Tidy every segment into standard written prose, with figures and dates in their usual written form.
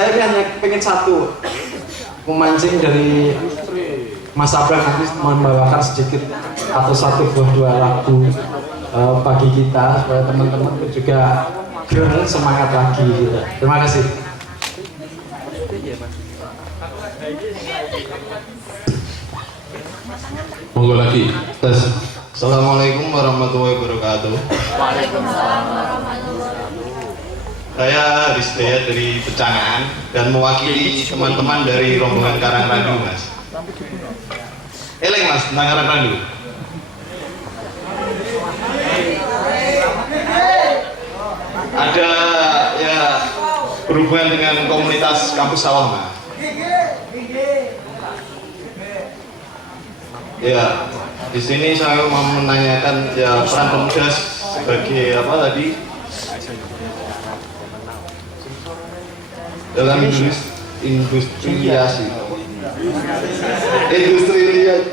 saya ini hanya pengen satu, memancing dari Mas Abram nanti membawakan sedikit atau satu buah dua lagu bagi kita supaya teman-teman juga gereng semangat lagi gitu. Terima kasih. Monggo lagi. Tes. Assalamualaikum warahmatullahi wabarakatuh. Waalaikumsalam warahmatullahi wabarakatuh. Saya Haris Dayat dari Pecangan dan mewakili teman-teman dari rombongan Karangrandu, Mas. Eleng Mas, tentang Karangrandu. Ada ya berhubungan dengan komunitas kampus sawah, Mas. Ya, di sini saya mau menanyakan ya peran pemuda sebagai apa tadi dalam industriasi.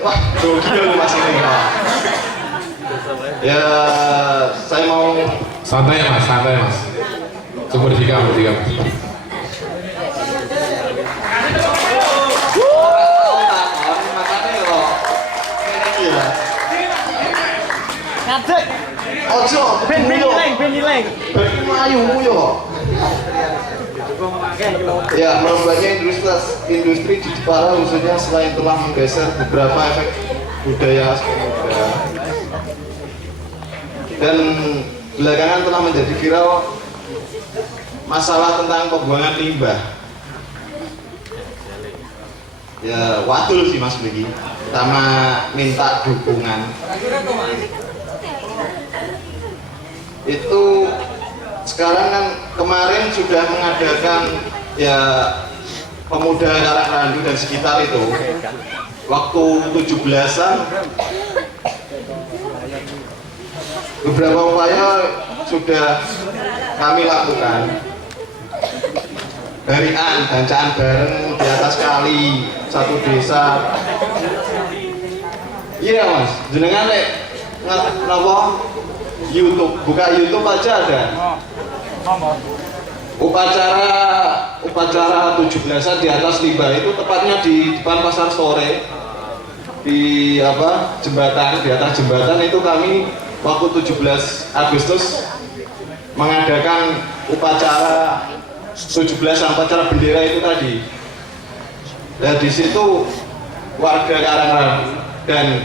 Wah, gokil Mas ini. Ya, saya mau Santai Mas, santai Mas. Coba dikamu. Ngadeg. Ojo, Ben nileng. Melayu yo. Ya, merebaknya industri di Jepara khususnya selain telah menggeser beberapa efek budaya muda dan belakangan telah menjadi viral masalah tentang pembuangan limbah. Ya, wadul sih Mas Begi. Sama minta dukungan. Itu sekarang kan kemarin sudah mengadakan ya pemuda Karangrandu dan sekitar itu waktu 17-an beberapa upaya sudah kami lakukan, harian bancaan bareng di atas kali satu desa. Iya Mas, jenengan lek napa YouTube, buka YouTube aja ada upacara 17-an di atas limbah itu tepatnya di depan pasar sore di apa jembatan, di atas jembatan itu kami waktu 17 Agustus mengadakan upacara 17-an, upacara bendera itu tadi. Dan di situ warga Karangrandu dan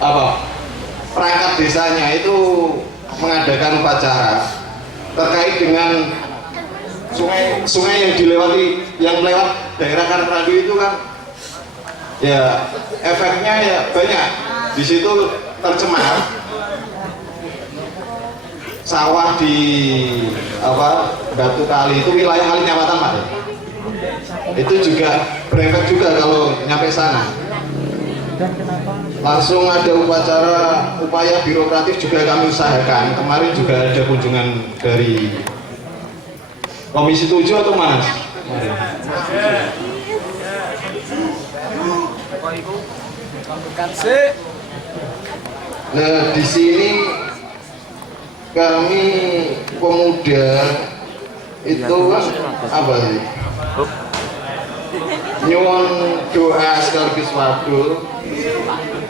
apa perangkat desanya itu mengadakan upacara terkait dengan sungai yang melewat daerah Karangrandu itu kan ya efeknya ya banyak. Di situ tercemar, sawah di apa Batu Kali itu wilayah Kalinyamatan Pak ya? Itu juga berefek juga kalau nyampe sana. Langsung ada upaya birokratif juga kami usahakan. Kemarin juga ada kunjungan dari Komisi 7 atau Mas? Nah, di sini kami pemuda itu kan apa sih? Nyuwun doa sekaligus wadul,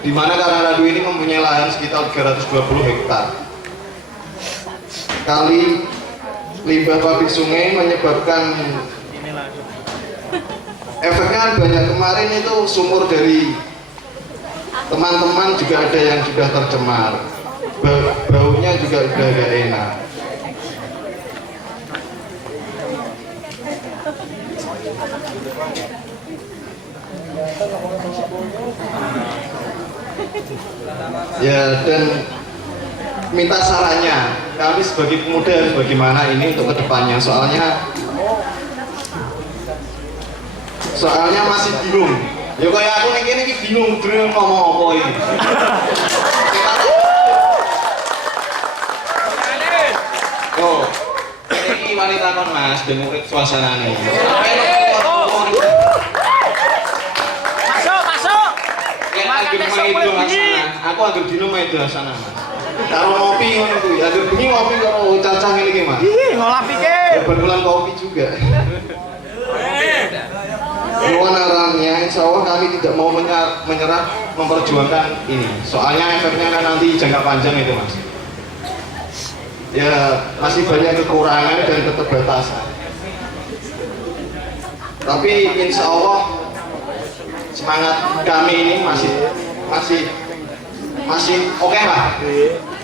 di mana Karangrandu ini mempunyai lahan sekitar 320 hektar. Kali limbah pabrik sungai menyebabkan efeknya kan banyak. Kemarin itu sumur dari teman-teman juga ada yang sudah tercemar, baunya juga sudah gak enak. Ya, dan minta sarannya kami sebagai pemuda harus bagaimana ini untuk kedepannya, soalnya masih bingung ya kayak aku ini bingung dulu ngomong apa ini. Oh, ini wanita kon Mas dan murid suasana nih. Aku agak dino main di sana Mas. Karo ngopi ngono kuwi, agak bengi ngopi karo cacah ngene iki Mas. Ih, ngolah pikir. kebetulan kopi juga. Kebenarannya, insya Allah kami tidak mau menyerah memperjuangkan ini. Soalnya efeknya kan nanti jangka panjang itu mas. Ya masih banyak kekurangan dan keterbatasan. Tapi insya Allah semangat kami ini masih oke lah.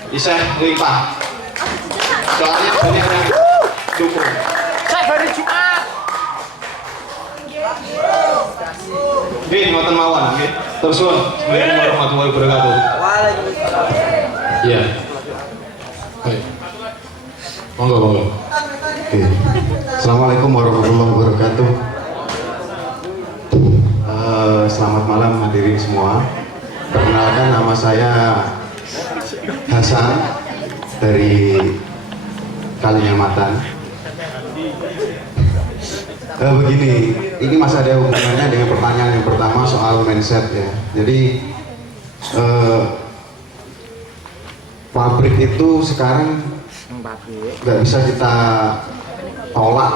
Bisa limpah. Soalnya banyak yang dukung. Saya hari Jumat. Bin, ngoten mawon, nggih. Terus suwun. Assalamualaikum warahmatullahi wabarakatuh. Iya. Baik. Monggo. Oke. Assalamualaikum warahmatullahi wabarakatuh. Selamat malam hadirin semua. Perkenalkan, nama saya Hasan dari Kalinyamatan. Begini, ini masih ada hubungannya dengan pertanyaan yang pertama soal mindset ya. Jadi pabrik itu sekarang nggak bisa kita tolak,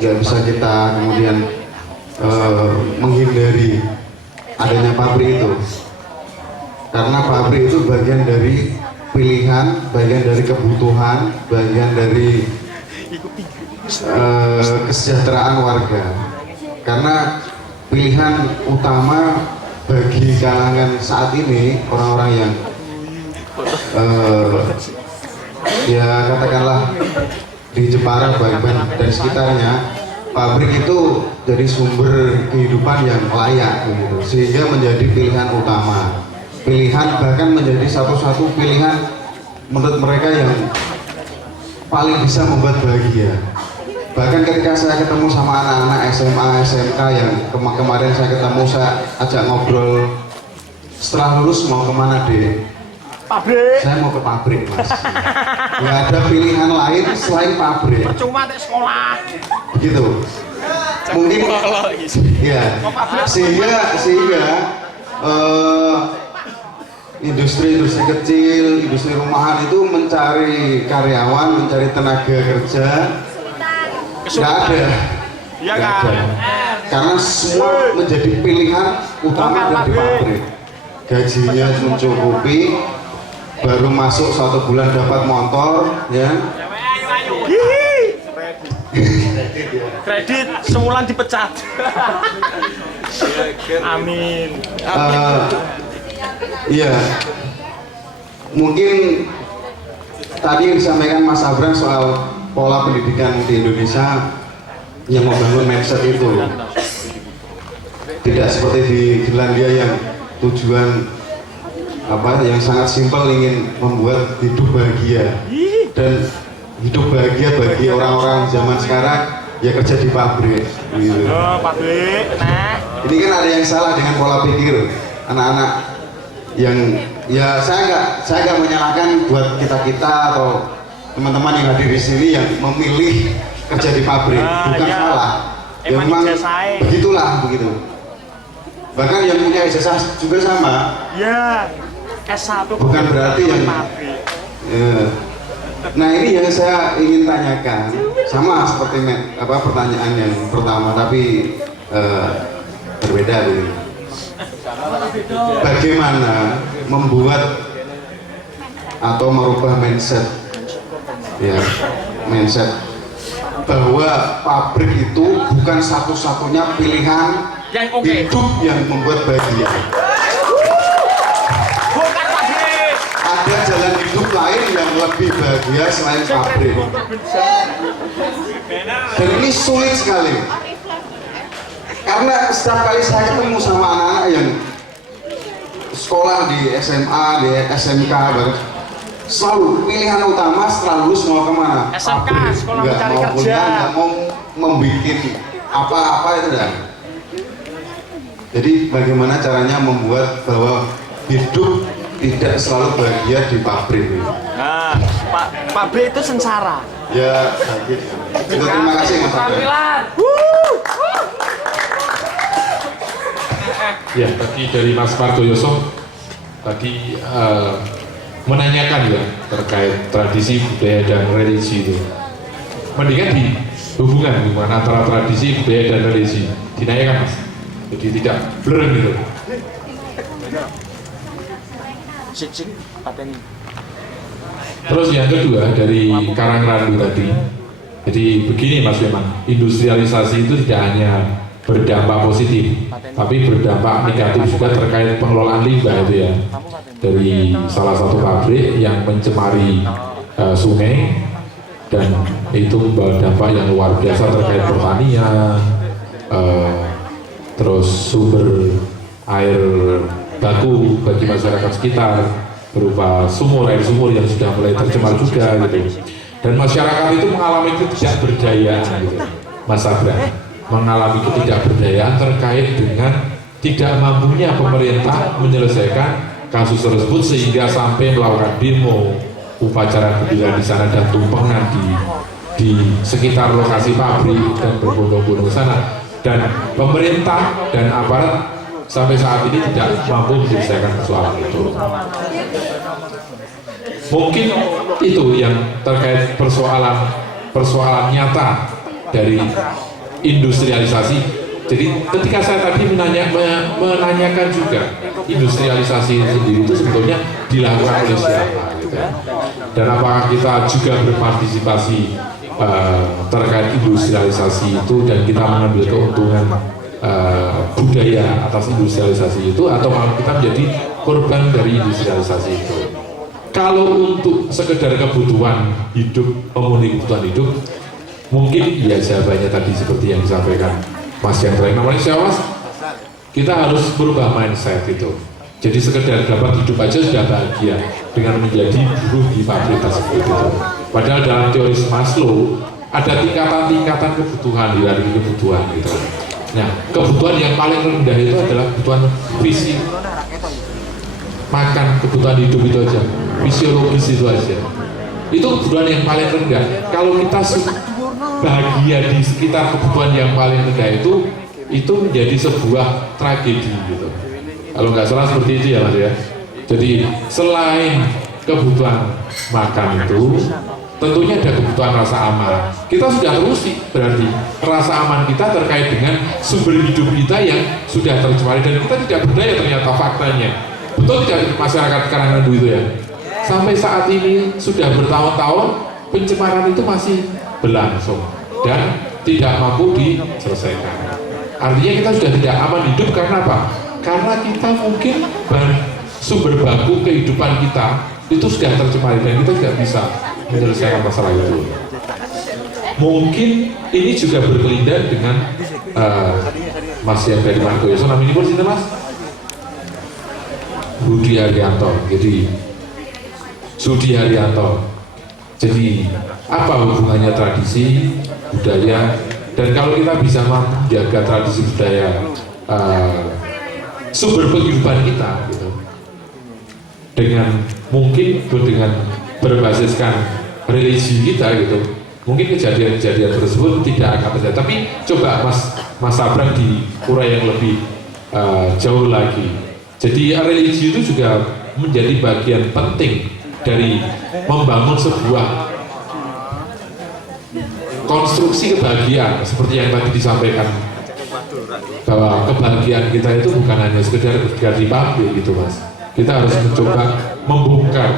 nggak bisa kita kemudian menghindari adanya pabrik itu, karena pabrik itu bagian dari pilihan, bagian dari kebutuhan, bagian dari kesejahteraan warga. Karena pilihan utama bagi kalangan saat ini, orang-orang yang ya katakanlah di Jepara, Balikpapan dan sekitarnya, pabrik itu jadi sumber kehidupan yang layak begitu, sehingga menjadi pilihan utama, pilihan bahkan menjadi satu-satu pilihan menurut mereka yang paling bisa membuat bahagia. Bahkan ketika saya ketemu sama anak-anak SMA, SMK yang kemarin saya ketemu, saya ajak ngobrol, setelah lulus mau kemana deh? Pabrik. Saya mau ke pabrik mas. Nggak ada pilihan lain selain pabrik. Percuma di sekolah. Begitu. Mungkin ya, sehingga industri-industri kecil, industri rumahan itu mencari karyawan, mencari tenaga kerja, nggak ada. Iya Nggak kan? ada. Karena semua menjadi pilihan utama dari pabrik. Gajinya mencukupi, baru masuk 1 bulan dapat motor, ya. Kredit sebulan dipecat. Amin. Iya, mungkin tadi yang disampaikan Mas Abran soal pola pendidikan di Indonesia yang membangun mindset itu tidak seperti di Finlandia yang tujuan yang sangat simpel, ingin membuat hidup bahagia, dan hidup bahagia bagi orang-orang zaman sekarang ya kerja di pabrik gitu. Oh, pabrik. Nah, Ini kan ada yang salah dengan pola pikir anak-anak yang, ya saya nggak menyalahkan buat kita atau teman-teman yang hadir di sini yang memilih kerja di pabrik, bukan iya. salah. Ya Emang memang ijazahnya. begitulah begitu. Bahkan yang punya ijazah juga sama. ya S1 Bukan berarti yang pabrik. ya. Nah ini yang saya ingin tanyakan, sama seperti pertanyaan yang pertama, tapi berbeda gitu. Bagaimana membuat atau merubah mindset, ya, mindset bahwa pabrik itu bukan satu-satunya pilihan Yang oke. hidup yang membuat bahagia. Bukan pabrik. Ada jalan hidup lain yang lebih bahagia selain pabrik. Dan ini sulit sekali. Karena setiap kali saya ketemu sama anak-anak yang sekolah di SMA, di SMK, selalu pilihan utama setelah lulus mau kemana? SMK, Pabrik. sekolah Nggak mencari mau kerja. kuliah, nggak mau membuat apa-apa itu dah. Jadi bagaimana caranya membuat bahwa hidup tidak selalu bahagia di pabrik? Nah, pabrik itu sengsara. Ya, gitu. Terima kasih Mas Abdul. Tampilan. Ya, tadi dari Mas Partoyoso tadi menanyakan ya terkait tradisi, budaya dan religi itu. mendingan di hubungan antara tradisi, budaya dan religi dinaikkan mas, jadi tidak blur gitu. Sik pateni. Terus yang kedua dari Karangrandu tadi, jadi begini mas, memang industrialisasi itu tidak hanya berdampak positif, tapi berdampak negatif juga terkait pengelolaan limbah itu ya. Dari salah satu pabrik yang mencemari sungai, dan itu membawa dampak yang luar biasa terkait pertanian, terus sumber air baku bagi masyarakat sekitar berupa air sumur yang sudah mulai tercemar juga gitu. Dan masyarakat itu mengalami ketidakberdayaan gitu, Mas Abra, mengalami ketidakberdayaan terkait dengan tidak mampunya pemerintah menyelesaikan kasus tersebut, sehingga sampai melakukan demo, upacara bendera di sana dan tumpengan di sekitar lokasi pabrik dan berbondong-bondong sana. Dan pemerintah dan aparat sampai saat ini tidak mampu menyelesaikan persoalan itu. Mungkin itu yang terkait persoalan nyata dari industrialisasi. Jadi ketika saya tadi menanyakan juga industrialisasi sendiri itu sebetulnya dilakukan oleh siapa gitu. Dan apakah kita juga berpartisipasi terkait industrialisasi itu, dan kita mengambil keuntungan budaya atas industrialisasi itu, atau malah kita menjadi korban dari industrialisasi itu. Kalau untuk sekedar kebutuhan hidup, memenuhi kebutuhan hidup, mungkin ya jawabannya tadi seperti yang disampaikan Mas Hendra. Namanya siapa Mas? Kita harus berubah mindset itu. Jadi sekedar dapat hidup aja sudah bahagia dengan menjadi buruh di pabrik tersebut itu. Padahal dalam teori Maslow ada tingkatan-tingkatan kebutuhan, hierarki kebutuhan gitu. Nah, kebutuhan yang paling rendah itu adalah kebutuhan fisik, makan, kebutuhan hidup itu aja, fisiologis itu aja. Itu kebutuhan yang paling rendah. Kalau kita bahagia di sekitar kebutuhan yang paling rendah itu menjadi sebuah tragedi gitu. Kalau nggak salah seperti itu ya Mas ya. Jadi selain kebutuhan makan itu, tentunya ada kebutuhan rasa aman. Kita sudah terusi berarti rasa aman kita terkait dengan sumber hidup kita yang sudah tercemari, dan kita tidak berdaya ternyata faktanya. Betul tidak masyarakat Karangrandu itu ya? Sampai saat ini sudah bertahun-tahun pencemaran itu masih berlangsung dan tidak mampu diselesaikan. Artinya kita sudah tidak aman hidup karena apa? Karena kita mungkin sumber baku kehidupan kita itu sudah tercemari dan kita tidak bisa menyelesaikan masalah itu. Mungkin ini juga berkelindan dengan Mas yang dari Marco Yoso, namanya pun sini Mas Budi Haryanto. Jadi Sudi Haryanto. Jadi apa hubungannya tradisi, budaya, dan kalau kita bisa menjaga tradisi budaya, sumber penghidupan kita gitu, dengan mungkin dengan berbasiskan religi kita gitu, mungkin kejadian-kejadian tersebut tidak akan terjadi. Tapi coba Mas Abram diurai yang lebih jauh lagi. Jadi religi itu juga menjadi bagian penting dari membangun sebuah konstruksi kebahagiaan, seperti yang tadi disampaikan, bahwa kebahagiaan kita itu bukan hanya sekedar ketika di pabrik gitu Mas. Kita harus mencoba membongkar.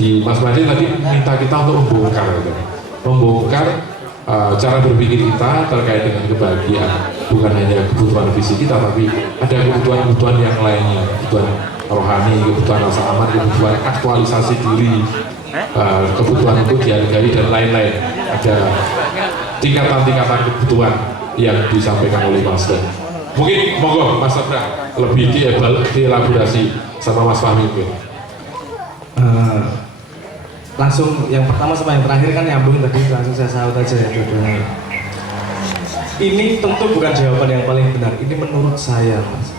Di Mas Madin tadi minta kita untuk membongkar gitu. Membongkar cara berpikir kita terkait dengan kebahagiaan, bukan hanya kebutuhan fisik kita, tapi ada kebutuhan-kebutuhan yang lainnya, kebutuhan rohani, kebutuhan rasa aman, kebutuhan aktualisasi diri, kebutuhan untuk dihargai dan lain-lain. Ada tingkatan-tingkatan kebutuhan yang disampaikan oleh Mas Dan. Mungkin monggo Mas Abra lebih dielaborasi sama Mas Fahmi. Langsung yang pertama sama yang terakhir kan nyambung tadi, langsung saya sahut aja ya dua-duanya. Ini tentu bukan jawaban yang paling benar. Ini menurut saya Mas,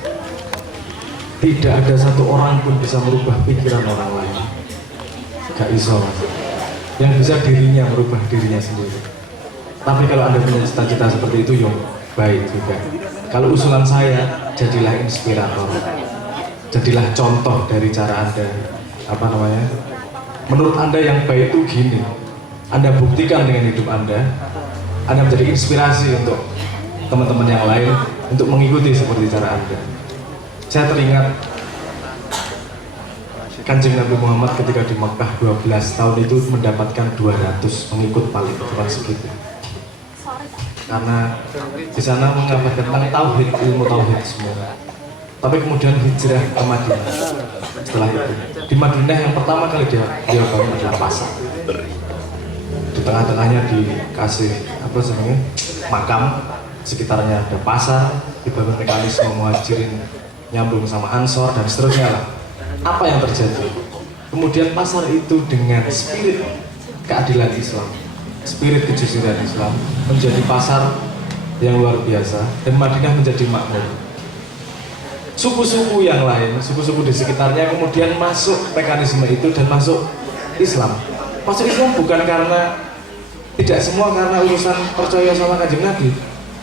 tidak ada satu orang pun bisa merubah pikiran orang lain. Gak iso Mas. Yang bisa dirinya merubah dirinya sendiri. Tapi kalau Anda punya cita-cita seperti itu, yo baik juga. Kalau usulan saya, jadilah inspirator, jadilah contoh dari cara Anda, menurut Anda yang baik itu gini, Anda buktikan dengan hidup Anda menjadi inspirasi untuk teman-teman yang lain untuk mengikuti seperti cara Anda. Saya teringat Kanjeng Nabi Muhammad ketika di Makkah 12 tahun itu mendapatkan 200 pengikut paling kurang segitu. Karena di sana mengabarkan tentang tauhid, ilmu tauhid semua. Tapi kemudian hijrah ke Madinah. Setelah itu, di Madinah yang pertama kali dia bangun adalah pasar. Di tengah-tengahnya dikasih apa namanya makam, sekitarnya ada pasar, dibangun mekanisme muhajirin nyambung sama ansor dan seterusnya lah. Apa yang terjadi? Kemudian pasar itu dengan spirit keadilan Islam, spirit kejujuran Islam menjadi pasar yang luar biasa dan Madinah menjadi makmur. Suku-suku yang lain, suku-suku di sekitarnya kemudian masuk mekanisme itu dan masuk Islam. Masuk Islam bukan karena tidak semua karena urusan percaya sama Kanjeng Nabi,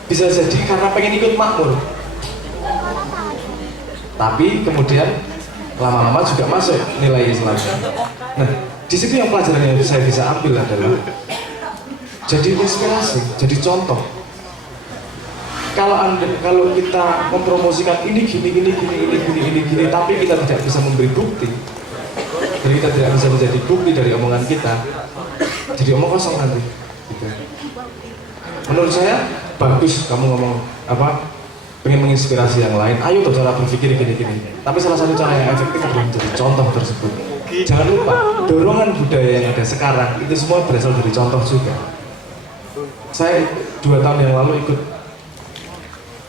bisa jadi karena pengen ikut makmur. Tapi kemudian lama-lama juga masuk nilai Islam. Nah, di situ yang pelajaran yang saya bisa ambil adalah jadi inspirasi, jadi contoh. Kalau kita mempromosikan ini gini, tapi kita tidak bisa memberi bukti, jadi kita tidak bisa menjadi bukti dari omongan kita, jadi omong kosong nanti. Gitu. Menurut saya bagus kamu ngomong apa? Pengen menginspirasi yang lain, ayo tuh cara berpikir gini. Tapi salah satu cara yang efektif adalah menjadi contoh tersebut. Jangan lupa, dorongan budaya yang ada sekarang itu semua berasal dari contoh juga. Saya 2 tahun yang lalu ikut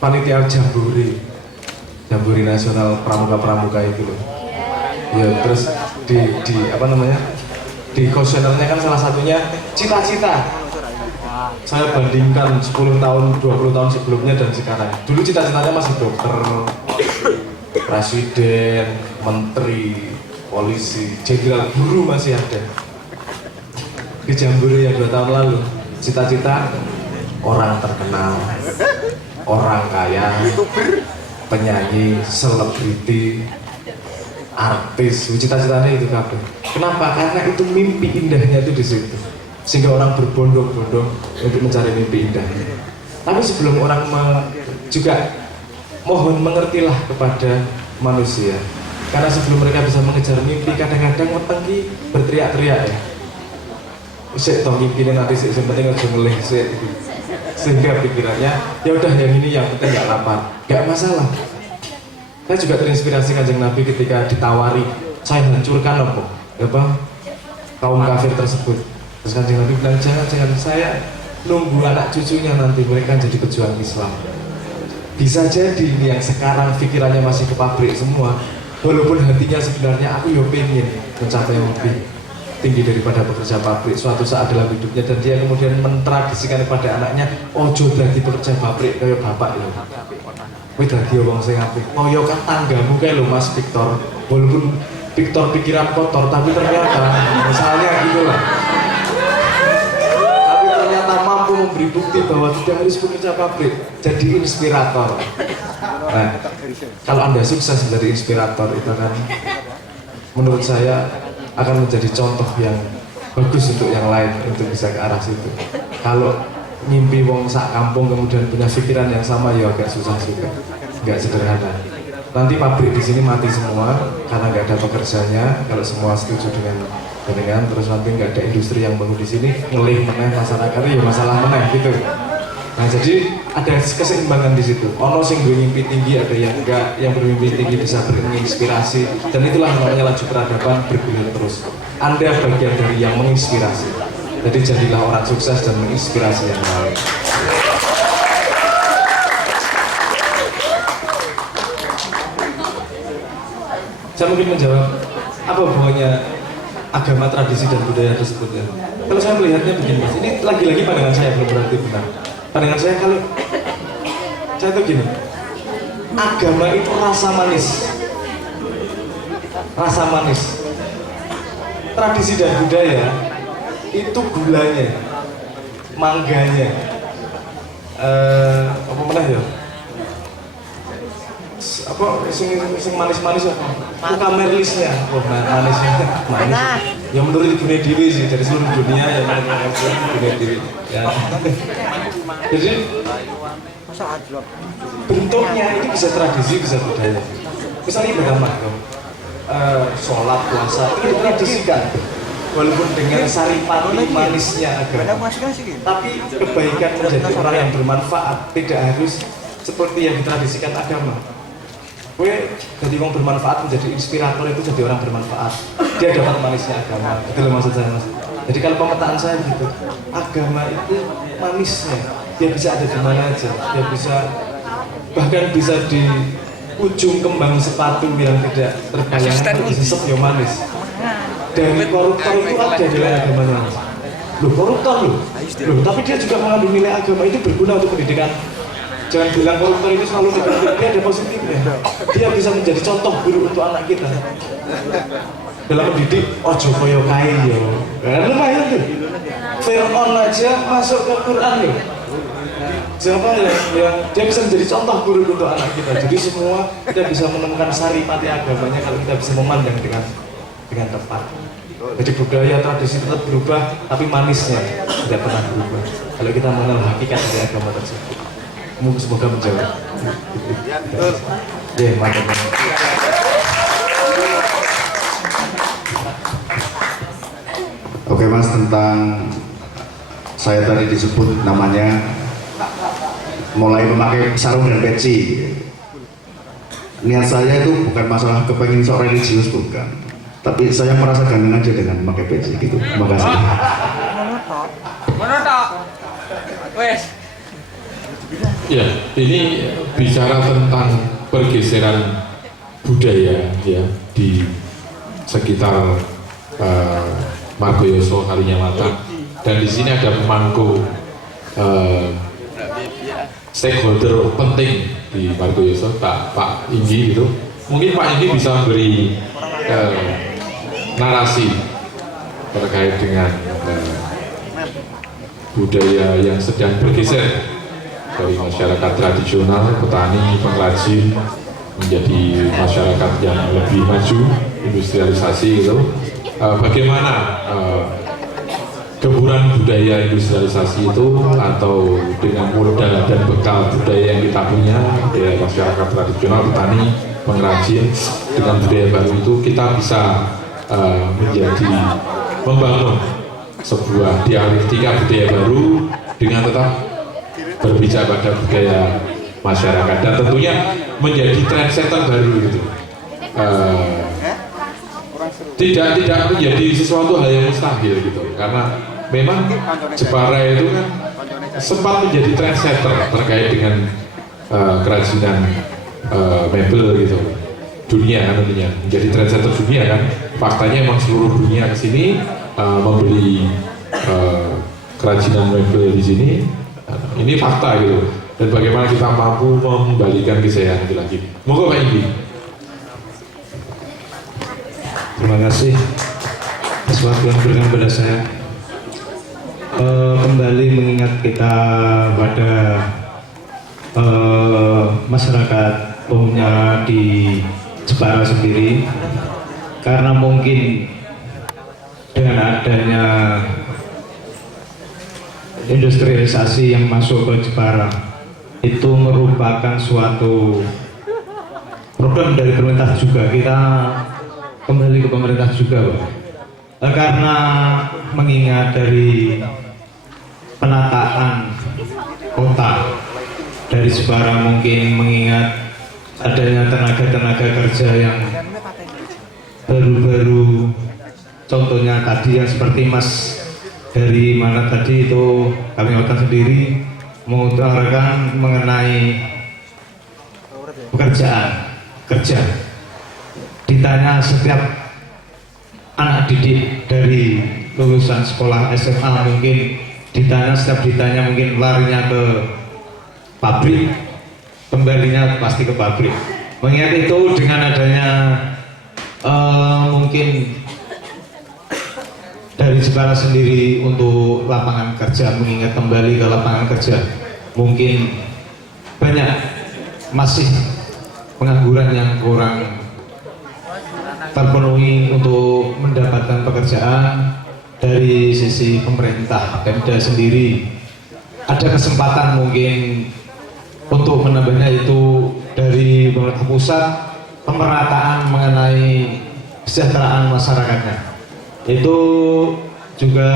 panitia Jambore nasional pramuka itu loh. Ya terus di apa namanya? Di kuesionernya kan salah satunya cita-cita. Saya bandingkan 10 tahun, 20 tahun sebelumnya dan sekarang. Dulu cita-citanya masih dokter, presiden, menteri, polisi, jenderal, guru masih ada. Di Jambore yang 2 tahun lalu, cita-cita orang terkenal, orang kaya, penyanyi, selebriti, artis, cita-citanya itu kabeh. Kenapa? Karena itu mimpi indahnya itu di situ. Sehingga orang berbondong-bondong untuk mencari mimpi indah. Tapi sebelum orang juga mohon mengertilah kepada manusia. Karena sebelum mereka bisa mengejar mimpi, kadang-kadang wetengki berteriak-teriak ya. Sik toh mimpine nanti sik sing penting aja ngelih sik. Sehingga pikirannya ya udah yang ini yang penting nggak lapar, nggak masalah. Saya juga terinspirasi Kanjeng Nabi ketika ditawari, saya hancurkan apa kaum kafir tersebut. Terus Kanjeng Nabi bilang, jangan saya nunggu anak cucunya nanti mereka jadi pejuang Islam. Bisa jadi ini yang sekarang pikirannya masih ke pabrik semua, walaupun hatinya sebenarnya aku ya pengen mencapai yang lebih tinggi daripada pekerja pabrik suatu saat dalam hidupnya, dan dia kemudian mentradisikan kepada anaknya, ojo dadi pekerja pabrik kayak bapak ya. Kowe dadi wong sing apik. Kaya kan tanggamu kae lho Mas Victor. Walaupun Victor pikiran kotor tapi ternyata misalnya gitulah. Mampu memberi bukti bahwa tidak harus bekerja pabrik, jadi inspirator. Nah, kalau Anda sukses menjadi inspirator itu kan menurut saya akan menjadi contoh yang bagus untuk yang lain untuk bisa ke arah situ. Kalau mimpi wong sak kampung kemudian punya pikiran yang sama ya agak susah juga, nggak sederhana. Nanti pabrik di sini mati semua karena nggak ada pekerjanya. Kalau semua setuju dengan terus nanti nggak ada industri yang bangun di sini, ngelih meneh masyarakat ya masalah meneh gitu. Nah jadi ada keseimbangan di situ. Ono sing bermimpi tinggi, ada yang enggak, yang bermimpi tinggi bisa menginspirasi, dan itulah namanya laju peradaban bergulir terus. Anda bagian dari yang menginspirasi. Jadi jadilah orang sukses dan menginspirasi yang lain. Saya mungkin menjawab apa hubungannya agama, tradisi, dan budaya tersebut ya. Kalau saya melihatnya begini Mas, ini lagi-lagi pandangan saya belum berarti benar. Pandangan saya kalau saya tuh gini, agama itu rasa manis, tradisi dan budaya itu gulanya, mangganya, apa mana ya, apa sing manis-manis apa? Muka merlisnya, manisnya, manis. Yang menurut dunia diri sih dari seluruh dunia yang dunia diri. Ya. Jadi bentuknya itu bisa tradisi, bisa budaya. Misalnya beragama, sholat, puasa itu ditradisikan. Walaupun dengan saripati manisnya agama, tapi kebaikan menjadi orang yang bermanfaat tidak harus seperti yang ditradisikan agama. Gue jadi orang bermanfaat, menjadi inspirator itu jadi orang bermanfaat. Dia dapat manisnya agama. Itu loh maksud saya, Mas. Jadi kalau pemetaan saya gitu, agama itu manisnya. Dia bisa ada di mana aja. Dia bisa bahkan bisa di ujung kembang sepatu yang tidak terbayangkan disesep ya manis. Dari koruptor itu ada nilai agamanya. Loh koruptor loh. Tapi dia juga mengambil nilai agama itu berguna untuk pendidikan. Jangan bilang koruptor itu selalu negatif, dia ada positifnya. Dia bisa menjadi contoh guru untuk anak kita. Dalam mendidik, ojo koyo kae yo. Lumayan tuh. Fir'aun aja masuk ke Quran loh. Siapa yang dia bisa menjadi contoh guru untuk anak kita. Jadi semua kita bisa menemukan saripati agamanya kalau kita bisa memandang dengan tepat. Jadi budaya tradisi tetap berubah, tapi manisnya tidak pernah berubah. Kalau kita mengenal hakikat dari agama tersebut, semoga menjawab. Ya, mantap. Oke Mas, tentang saya tadi disebut namanya mulai memakai sarung dan peci. Niat saya itu bukan masalah kepengen sok religius, bukan. Tapi saya merasa ganteng aja dengan memakai peci gitu. Terima kasih. Wes. Ya, ini bicara tentang pergeseran budaya ya di sekitar Margoyoso Kalinyamatang, dan di sini ada pemangku stakeholder penting di Margoyoso, Pak Inggi gitu. Mungkin Pak Inggi bisa memberi narasi terkait dengan budaya yang sedang bergeser dari masyarakat tradisional, petani, pengrajin menjadi masyarakat yang lebih maju, industrialisasi gitu. Bagaimana gemburan budaya industrialisasi itu atau dengan modal dan bekal budaya yang kita punya ya, masyarakat tradisional, petani, pengrajin, dengan budaya baru itu kita bisa menjadi membangun sebuah dialektika budaya baru dengan tetap berbicara pada budaya masyarakat dan tentunya menjadi trendsetter baru gitu. Tidak menjadi sesuatu hal yang mustahil gitu, karena memang Jepara itu kan sempat menjadi trendsetter terkait dengan kerajinan mebel gitu dunia kan, tentunya menjadi trendsetter dunia kan. Faktanya emang seluruh dunia kesini membeli kerajinan mebel di sini. Ini fakta gitu. Dan bagaimana kita mampu mengembalikan kejayaan itu lagi. Monggo Pak Inggi. Terima kasih atas waktu yang diberikan kepada saya. Kembali mengingat kita pada masyarakat umumnya di Jepara sendiri, karena mungkin dengan adanya industrialisasi yang masuk ke Jepara itu merupakan suatu program dari pemerintah juga. Kita kembali ke pemerintah juga, Pak. Karena mengingat dari penataan kota dari Jepara, mungkin mengingat adanya tenaga kerja yang baru-baru, contohnya tadi yang seperti Mas dari mana tadi itu Kalimantan sendiri mengutarakan mengenai kerja. Ditanya setiap anak didik dari lulusan sekolah SMA, mungkin ditanya mungkin larinya ke pabrik, kembalinya pasti ke pabrik. Mengingat itu dengan adanya mungkin dari Jepara sendiri untuk lapangan kerja, mengingat kembali ke lapangan kerja, mungkin banyak masih pengangguran yang kurang terpenuhi untuk mendapatkan pekerjaan. Dari sisi pemerintah Pemda sendiri ada kesempatan mungkin untuk menambahnya, itu dari pemerintah pusat, pemerataan mengenai kesejahteraan masyarakatnya. Itu juga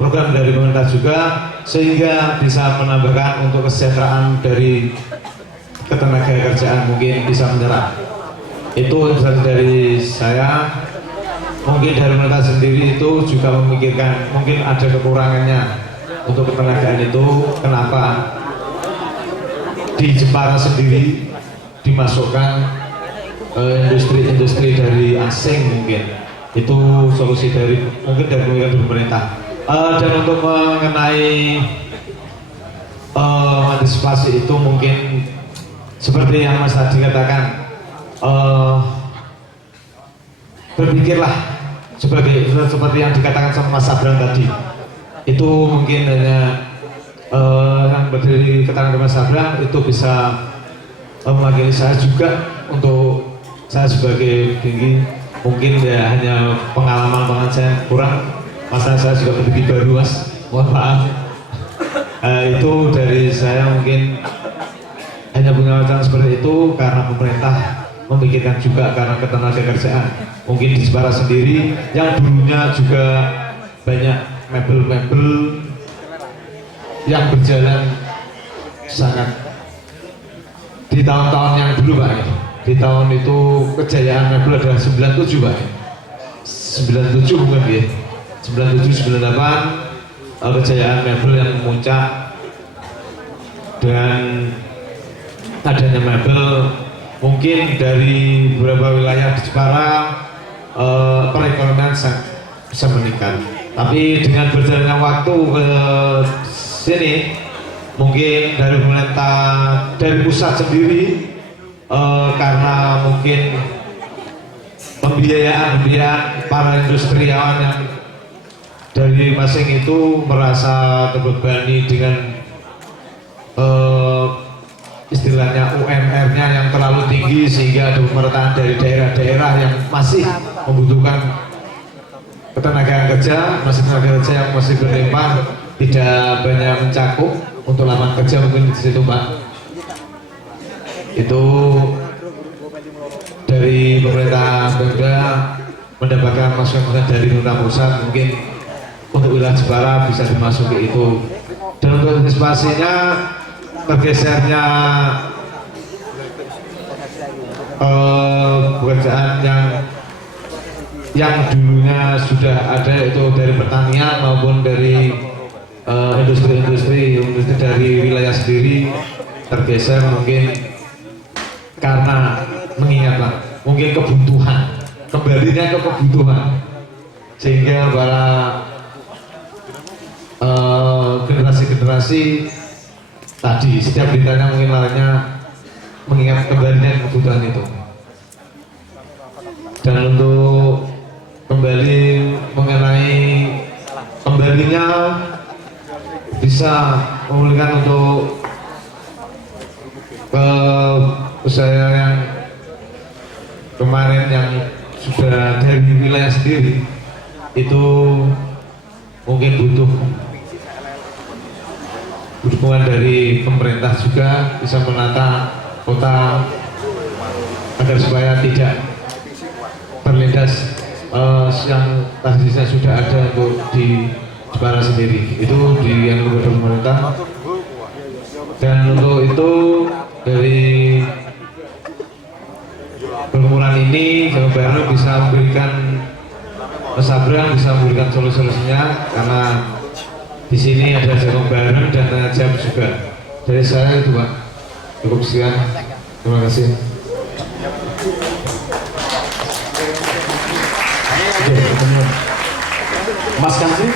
program dari pemerintah juga, sehingga bisa menambahkan untuk kesejahteraan dari ketenagakerjaan mungkin bisa menyerap. Itu dari saya. Mungkin dari pemerintah sendiri itu juga memikirkan mungkin ada kekurangannya untuk ketenagaan itu. Kenapa di Jepara sendiri dimasukkan industri-industri dari asing, mungkin itu solusi dari mungkin dari pemerintah. Dan untuk mengenai antisipasi itu mungkin seperti yang Mas tadi katakan, berpikirlah seperti yang dikatakan sama Mas Abraham tadi. Itu mungkin hanya yang berdiri keterangan Mas Abraham itu bisa mewakili saya juga. Untuk saya sebagai tinggi mungkin ya hanya pengalaman saya kurang, masa saya juga pendiri baru Mas, mohon maaf. Itu dari saya mungkin hanya punya wacana seperti itu karena pemerintah memikirkan juga karena ketenagakerjaan. Mungkin di Jepara sendiri yang dulunya juga banyak mebel-mebel yang berjalan sangat di tahun-tahun yang dulu Pak. Di tahun itu kejayaan mebel adalah 97 Pak. 97 bukan ya? 97 98 kejayaan mebel yang memuncak dengan adanya mebel. Mungkin dari beberapa wilayah di Jepara perekonomian bisa meningkat. Tapi dengan berjalannya waktu ke sini, mungkin dari pemerintah, dari pusat sendiri, karena mungkin pembiayaan para industriawan yang dari masing itu merasa terbebani dengan istilahnya UMR-nya yang terlalu tinggi, sehingga ada pemerataan dari daerah-daerah yang masih membutuhkan ketenagaan kerja, tenaga kerja yang masih berlimpah, tidak banyak mencakup untuk lapangan kerja mungkin di situ Pak. Itu dari pemerintah Pemda mendapatkan masukan dari pemerintah pusat, mungkin untuk wilayah Jepara bisa dimasuki itu. Dan untuk antisipasinya tergesernya pekerjaan yang dulunya sudah ada, itu dari pertanian maupun dari industri dari wilayah sendiri tergeser, mungkin karena mengingatlah mungkin kebutuhan, kembalinya ke kebutuhan, sehingga para generasi-generasi tadi setiap ditanya mungkin larinya mengingat kembalinya kebutuhan itu. Dan untuk kembali mengenai kembalinya bisa memulihkan untuk ke usaha yang kemarin yang sudah dari wilayah sendiri itu mungkin butuh dukungan dari pemerintah juga, bisa menata kota agar supaya tidak terlindas yang tadinya sudah ada untuk di Jepara sendiri. Itu di yang dari pemerintah. Dan untuk itu dari perumuran ini Jawa Baru bisa memberikan Sabrang bisa memberikan solusinya, karena di sini ada jagung bareng dan tengah jam juga. Dari saya itu Pak, cukup sekian. Terima kasih. Mas Kansi,